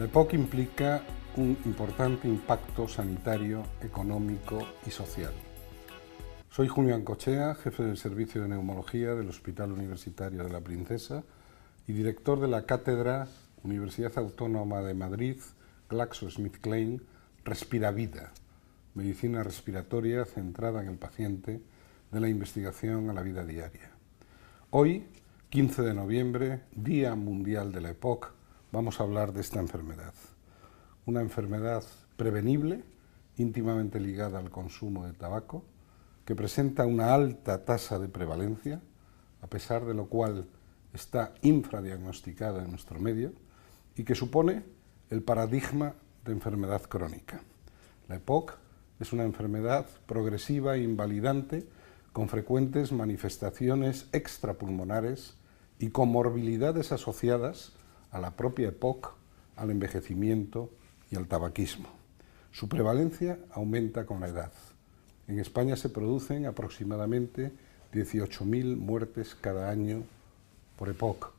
La EPOC implica un importante impacto sanitario, económico y social. Soy Julio Ancochea, jefe del Servicio de Neumología del Hospital Universitario de la Princesa y director de la Cátedra Universidad Autónoma de Madrid, GlaxoSmithKline, Respiravida, medicina respiratoria centrada en el paciente, de la investigación a la vida diaria. Hoy, 15 de noviembre, Día Mundial de la EPOC, vamos a hablar de esta enfermedad. Una enfermedad prevenible, íntimamente ligada al consumo de tabaco, que presenta una alta tasa de prevalencia, a pesar de lo cual está infradiagnosticada en nuestro medio, y que supone el paradigma de enfermedad crónica. La EPOC es una enfermedad progresiva e invalidante con frecuentes manifestaciones extrapulmonares y comorbilidades asociadas a la propia EPOC, al envejecimiento y al tabaquismo. Su prevalencia aumenta con la edad. En España se producen aproximadamente 18.000 muertes cada año por EPOC.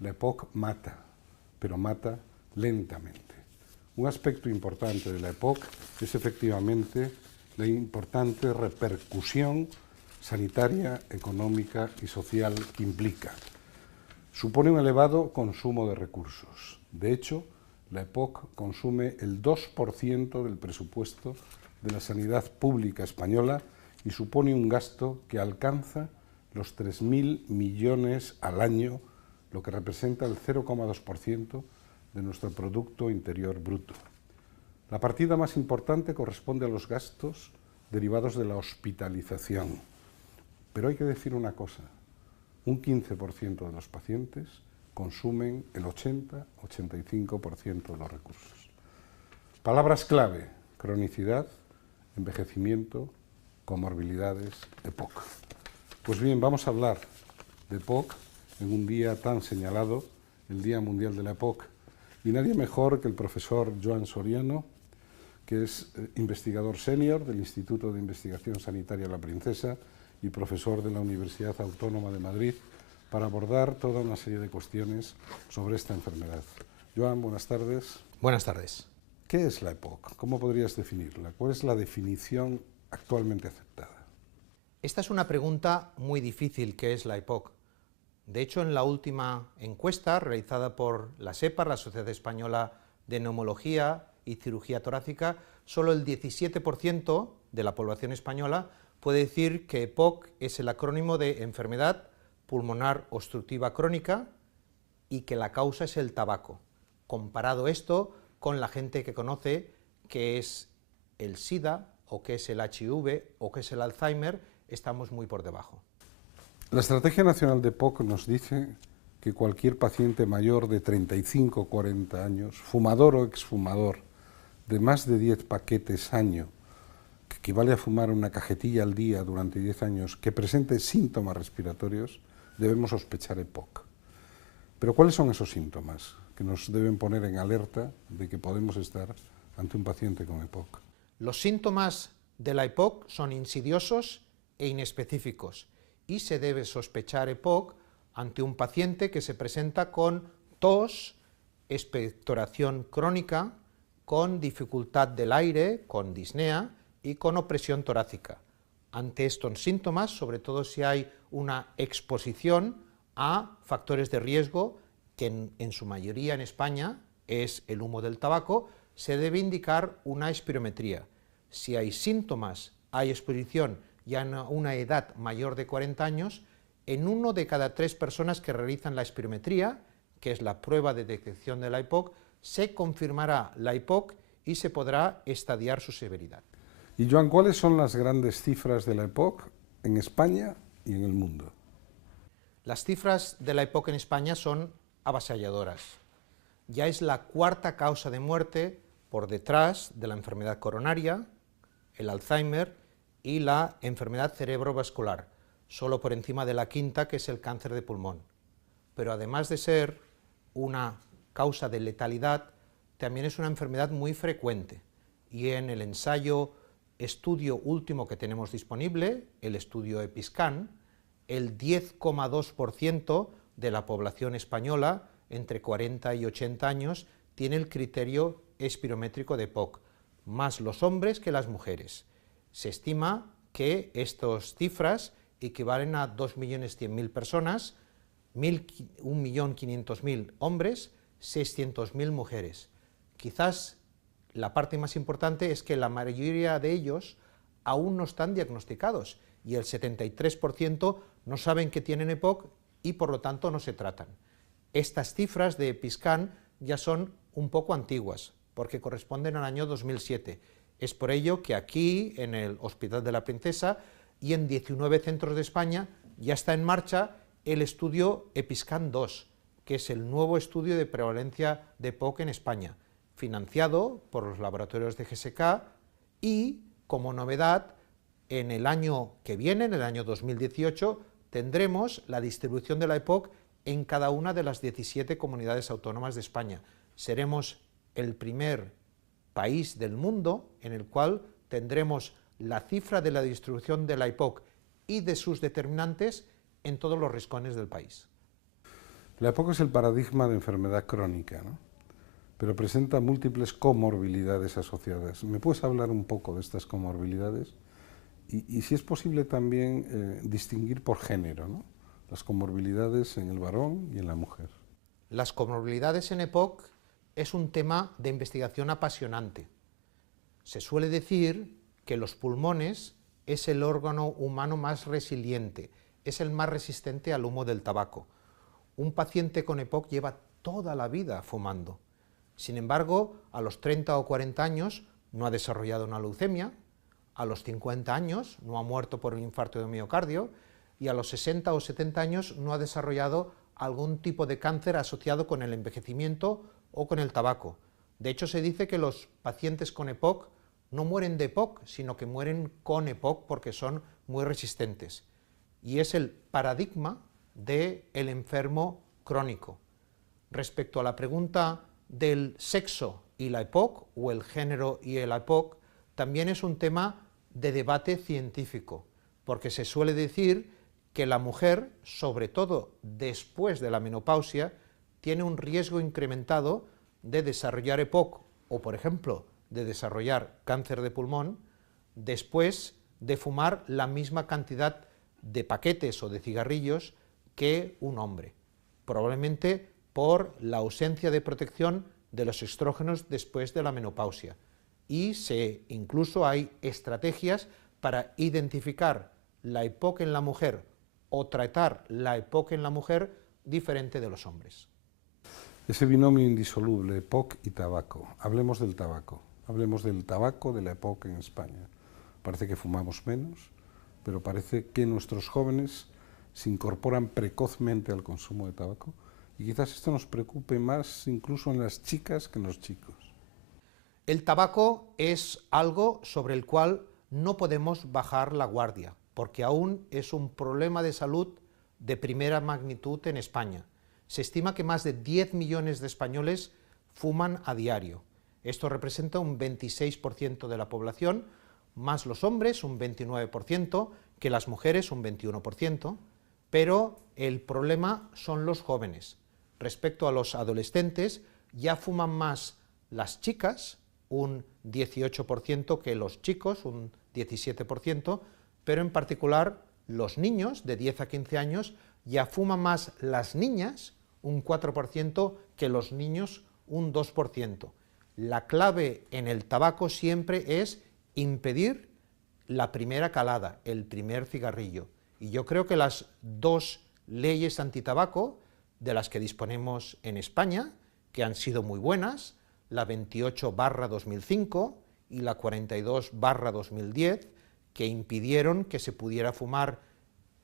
La EPOC mata, pero mata lentamente. Un aspecto importante de la EPOC es efectivamente la importante repercusión sanitaria, económica y social que implica. Supone un elevado consumo de recursos. De hecho, la EPOC consume el 2% del presupuesto de la sanidad pública española y supone un gasto que alcanza los 3.000 millones al año, lo que representa el 0,2% de nuestro Producto Interior Bruto. La partida más importante corresponde a los gastos derivados de la hospitalización. Pero hay que decir una cosa, un 15% de los pacientes consumen el 80-85% de los recursos. Palabras clave: cronicidad, envejecimiento, comorbilidades, EPOC. Pues bien, vamos a hablar de EPOC en un día tan señalado, el Día Mundial de la EPOC, y nadie mejor que el profesor Joan Soriano, que es investigador senior del Instituto de Investigación Sanitaria La Princesa y profesor de la Universidad Autónoma de Madrid, para abordar toda una serie de cuestiones sobre esta enfermedad. Joan, buenas tardes. Buenas tardes. ¿Qué es la EPOC? ¿Cómo podrías definirla? ¿Cuál es la definición actualmente aceptada? Esta es una pregunta muy difícil, ¿qué es la EPOC? De hecho, en la última encuesta realizada por la SEPAR, la Sociedad Española de Neumología y Cirugía Torácica, solo el 17% de la población española puede decir que EPOC es el acrónimo de enfermedad pulmonar obstructiva crónica y que la causa es el tabaco. Comparado esto con la gente que conoce que es el SIDA o que es el HIV o que es el Alzheimer, estamos muy por debajo. La Estrategia Nacional de EPOC nos dice que cualquier paciente mayor de 35 o 40 años, fumador o exfumador, de más de 10 paquetes año, que equivale a fumar una cajetilla al día durante 10 años, que presente síntomas respiratorios, debemos sospechar EPOC. Pero ¿cuáles son esos síntomas que nos deben poner en alerta de que podemos estar ante un paciente con EPOC? Los síntomas de la EPOC son insidiosos e inespecíficos y se debe sospechar EPOC ante un paciente que se presenta con tos, expectoración crónica, con dificultad del aire, con disnea y con opresión torácica. Ante estos síntomas, sobre todo si hay una exposición a factores de riesgo, que en su mayoría en España es el humo del tabaco, se debe indicar una espirometría. Si hay síntomas, hay exposición ya en una edad mayor de 40 años, en 1 de cada 3 personas que realizan la espirometría, que es la prueba de detección de la EPOC, se confirmará la EPOC y se podrá estadiar su severidad. Y Joan, ¿cuáles son las grandes cifras de la EPOC en España y en el mundo? Las cifras de la EPOC en España son avasalladoras. Ya es la 4ª causa de muerte por detrás de la enfermedad coronaria, el Alzheimer y la enfermedad cerebrovascular, solo por encima de la 5ª, que es el cáncer de pulmón. Pero además de ser una causa de letalidad, también es una enfermedad muy frecuente, y en el estudio último que tenemos disponible, el estudio EPISCAN, el 10,2% de la población española entre 40 y 80 años tiene el criterio espirométrico de EPOC, más los hombres que las mujeres. Se estima que estas cifras equivalen a 2.100.000 personas, 1.500.000 hombres, 600.000 mujeres. Quizás la parte más importante es que la mayoría de ellos aún no están diagnosticados y el 73% no saben que tienen EPOC y por lo tanto no se tratan. Estas cifras de EPISCAN ya son un poco antiguas porque corresponden al año 2007. Es por ello que aquí, en el Hospital de la Princesa y en 19 centros de España, ya está en marcha el estudio EPISCAN 2, que es el nuevo estudio de prevalencia de EPOC en España, financiado por los laboratorios de GSK y, como novedad, en el año que viene, en el año 2018, tendremos la distribución de la EPOC en cada una de las 17 comunidades autónomas de España. Seremos el primer país del mundo en el cual tendremos la cifra de la distribución de la EPOC y de sus determinantes en todos los rincones del país. La EPOC es el paradigma de enfermedad crónica, ¿no? Pero presenta múltiples comorbilidades asociadas. ¿Me puedes hablar un poco de estas comorbilidades? Y si es posible también distinguir por género, ¿no?, las comorbilidades en el varón y en la mujer. Las comorbilidades en EPOC es un tema de investigación apasionante. Se suele decir que los pulmones es el órgano humano más resiliente, es el más resistente al humo del tabaco. Un paciente con EPOC lleva toda la vida fumando. Sin embargo, a los 30 o 40 años no ha desarrollado una leucemia, a los 50 años no ha muerto por un infarto de miocardio y a los 60 o 70 años no ha desarrollado algún tipo de cáncer asociado con el envejecimiento o con el tabaco. De hecho, se dice que los pacientes con EPOC no mueren de EPOC, sino que mueren con EPOC porque son muy resistentes. Y es el paradigma del enfermo crónico. Respecto a la pregunta del sexo y la EPOC, o el género y el EPOC, también es un tema de debate científico, porque se suele decir que la mujer, sobre todo después de la menopausia, tiene un riesgo incrementado de desarrollar EPOC o, por ejemplo, de desarrollar cáncer de pulmón después de fumar la misma cantidad de paquetes o de cigarrillos que un hombre, probablemente por la ausencia de protección de los estrógenos después de la menopausia. Y incluso hay estrategias para identificar la EPOC en la mujer o tratar la EPOC en la mujer diferente de los hombres. Ese binomio indisoluble, EPOC y tabaco. Hablemos del tabaco de la EPOC en España. Parece que fumamos menos, pero parece que nuestros jóvenes se incorporan precozmente al consumo de tabaco y quizás esto nos preocupe más incluso en las chicas que en los chicos. El tabaco es algo sobre el cual no podemos bajar la guardia, porque aún es un problema de salud de primera magnitud en España. Se estima que más de 10 millones de españoles fuman a diario. Esto representa un 26% de la población, más los hombres, un 29%, que las mujeres, un 21%, pero el problema son los jóvenes. Respecto a los adolescentes, ya fuman más las chicas, un 18%, que los chicos, un 17%, pero en particular los niños de 10 a 15 años ya fuman más las niñas, un 4%, que los niños, un 2%. La clave en el tabaco siempre es impedir la primera calada, el primer cigarrillo. Y yo creo que las dos leyes antitabaco de las que disponemos en España, que han sido muy buenas, la 28/2005 y la 42/2010, que impidieron que se pudiera fumar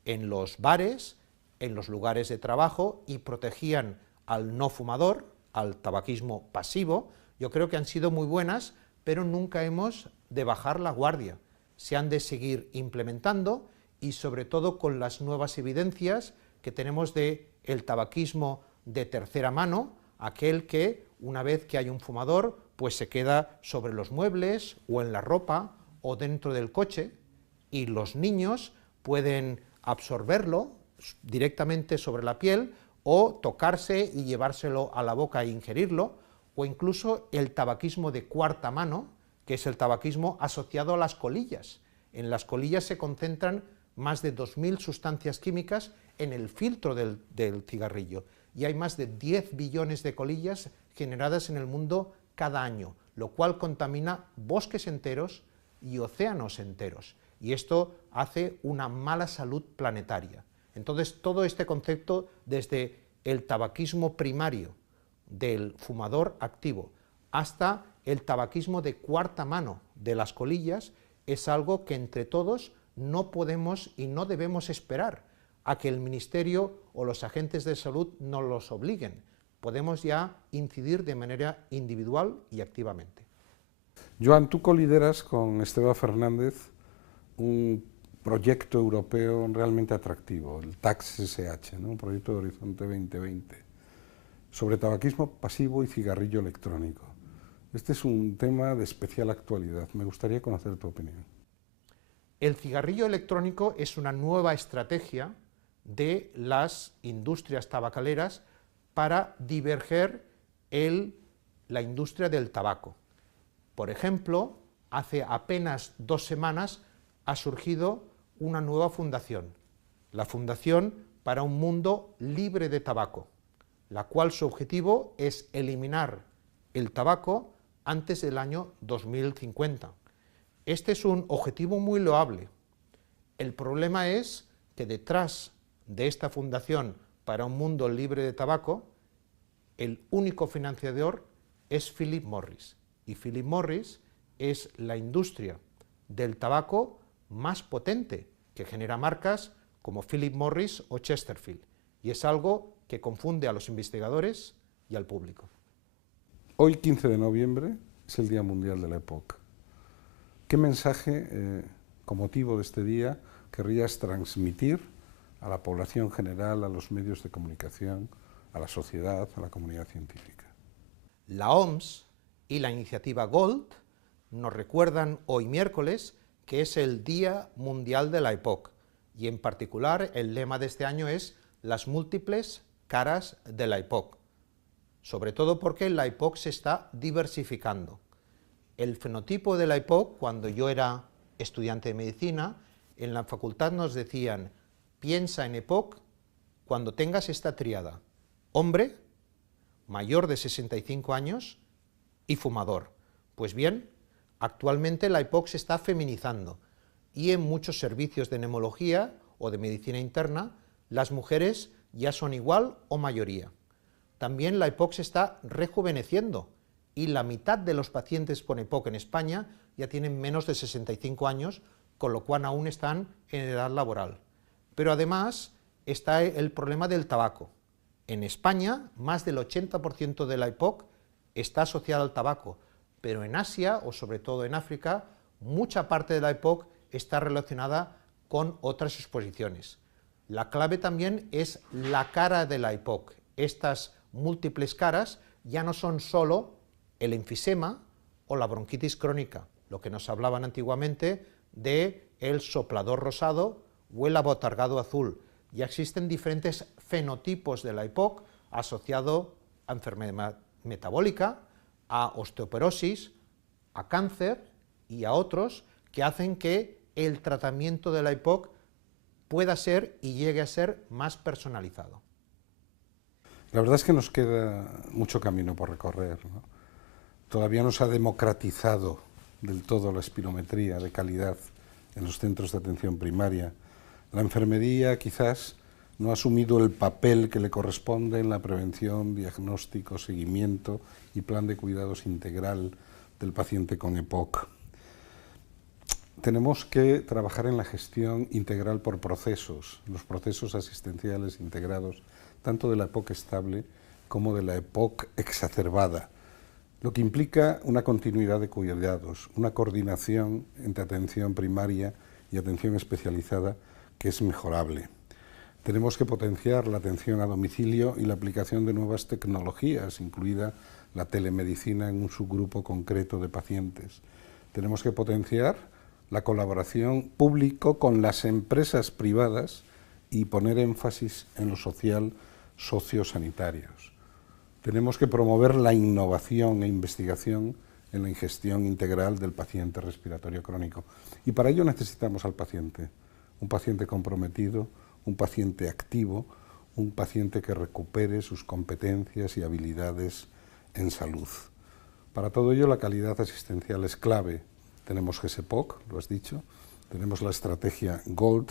en los bares, en los lugares de trabajo y protegían al no fumador, al tabaquismo pasivo. Yo creo que han sido muy buenas, pero nunca hemos de bajar la guardia. Se han de seguir implementando y sobre todo con las nuevas evidencias que tenemos de el tabaquismo de tercera mano, aquel que una vez que hay un fumador pues se queda sobre los muebles o en la ropa o dentro del coche y los niños pueden absorberlo directamente sobre la piel o tocarse y llevárselo a la boca e ingerirlo, o incluso el tabaquismo de cuarta mano, que es el tabaquismo asociado a las colillas. En las colillas se concentran más de 2000 sustancias químicas en el filtro del cigarrillo, y hay más de 10 billones de colillas generadas en el mundo cada año, lo cual contamina bosques enteros y océanos enteros, y esto hace una mala salud planetaria. Entonces, todo este concepto, desde el tabaquismo primario del fumador activo hasta el tabaquismo de cuarta mano de las colillas, es algo que entre todos no podemos y no debemos esperar a que el Ministerio o los agentes de salud nos los obliguen. Podemos ya incidir de manera individual y activamente. Joan, tú colideras con Esteban Fernández un proyecto europeo realmente atractivo, el TAX-SH, ¿no? Un proyecto de Horizonte 2020, sobre tabaquismo pasivo y cigarrillo electrónico. Este es un tema de especial actualidad. Me gustaría conocer tu opinión. El cigarrillo electrónico es una nueva estrategia de las industrias tabacaleras para diverger la industria del tabaco. Por ejemplo, hace apenas 2 semanas ha surgido una nueva fundación, la Fundación para un Mundo Libre de Tabaco, la cual su objetivo es eliminar el tabaco antes del año 2050. Este es un objetivo muy loable. El problema es que detrás de esta Fundación para un Mundo Libre de Tabaco, el único financiador es Philip Morris. Y Philip Morris es la industria del tabaco más potente, que genera marcas como Philip Morris o Chesterfield. Y es algo que confunde a los investigadores y al público. Hoy, 15 de noviembre, es el Día Mundial de la EPOC. ¿Qué mensaje, con motivo de este día, querrías transmitir a la población general, a los medios de comunicación, a la sociedad, a la comunidad científica? La OMS y la iniciativa Gold nos recuerdan hoy miércoles que es el Día Mundial de la EPOC, y en particular el lema de este año es las múltiples caras de la EPOC, sobre todo porque la EPOC se está diversificando. El fenotipo de la EPOC, cuando yo era estudiante de medicina, en la facultad nos decían: piensa en EPOC cuando tengas esta tríada: hombre, mayor de 65 años y fumador. Pues bien, actualmente la EPOC se está feminizando, y en muchos servicios de neumología o de medicina interna las mujeres ya son igual o mayoría. También la EPOC se está rejuveneciendo, y la mitad de los pacientes con EPOC en España ya tienen menos de 65 años, con lo cual aún están en edad laboral. Pero además está el problema del tabaco. En España, más del 80% de la EPOC está asociada al tabaco, pero en Asia, o sobre todo en África, mucha parte de la EPOC está relacionada con otras exposiciones. La clave también es la cara de la EPOC. Estas múltiples caras ya no son solo el enfisema o la bronquitis crónica, lo que nos hablaban antiguamente de el soplador rosado o el abotargado azul. Ya existen diferentes fenotipos de la EPOC asociado a enfermedad metabólica, a osteoporosis, a cáncer y a otros que hacen que el tratamiento de la EPOC pueda ser y llegue a ser más personalizado. La verdad es que nos queda mucho camino por recorrer, ¿no? Todavía no se ha democratizado del todo la espirometría de calidad en los centros de atención primaria. La enfermería quizás no ha asumido el papel que le corresponde en la prevención, diagnóstico, seguimiento y plan de cuidados integral del paciente con EPOC. Tenemos que trabajar en la gestión integral por procesos, los procesos asistenciales integrados, tanto de la EPOC estable como de la EPOC exacerbada, lo que implica una continuidad de cuidados, una coordinación entre atención primaria y atención especializada que es mejorable. Tenemos que potenciar la atención a domicilio y la aplicación de nuevas tecnologías, incluida la telemedicina en un subgrupo concreto de pacientes. Tenemos que potenciar la colaboración público con las empresas privadas y poner énfasis en lo social sociosanitarios. Tenemos que promover la innovación e investigación en la ingestión integral del paciente respiratorio crónico. Y para ello necesitamos al paciente, un paciente comprometido, un paciente activo, un paciente que recupere sus competencias y habilidades en salud. Para todo ello la calidad asistencial es clave. Tenemos GSPOC, lo has dicho, tenemos la estrategia GOLD,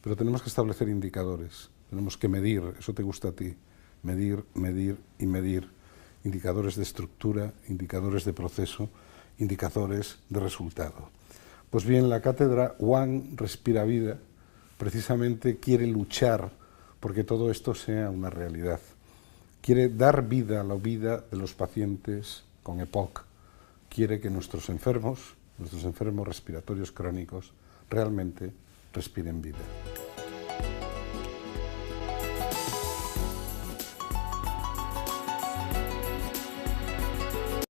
pero tenemos que establecer indicadores, tenemos que medir, eso te gusta a ti, medir, medir y medir. Indicadores de estructura, indicadores de proceso, indicadores de resultado. Pues bien, la cátedra One Respira Vida precisamente quiere luchar porque todo esto sea una realidad. Quiere dar vida a la vida de los pacientes con EPOC. Quiere que nuestros enfermos respiratorios crónicos, realmente respiren vida.